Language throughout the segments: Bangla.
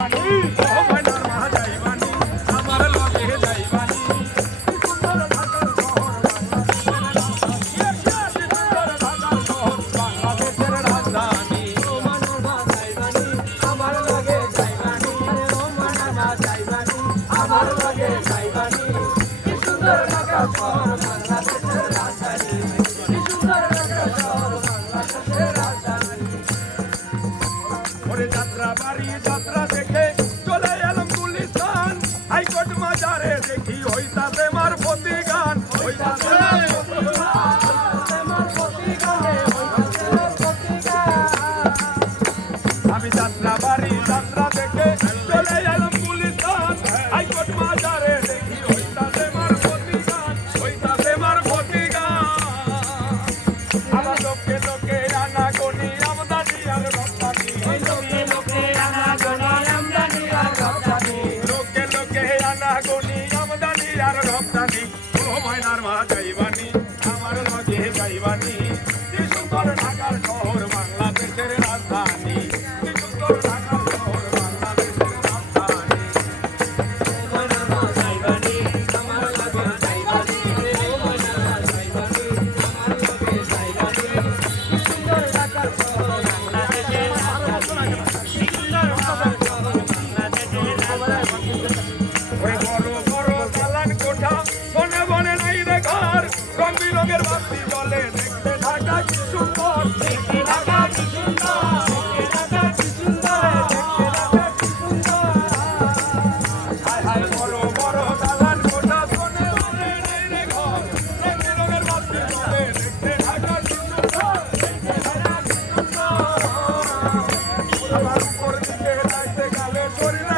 Aí! যাত্রা বাড়ি যাত্রা দেখে আগুনি, আমদানি আর রপ্তানি। কোনো ময়নার মা যাইবানি, আমার লজে যাইবানি। যে সুন্দর ঢাকার শহর বাংলা Por la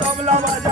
तबला बाजाए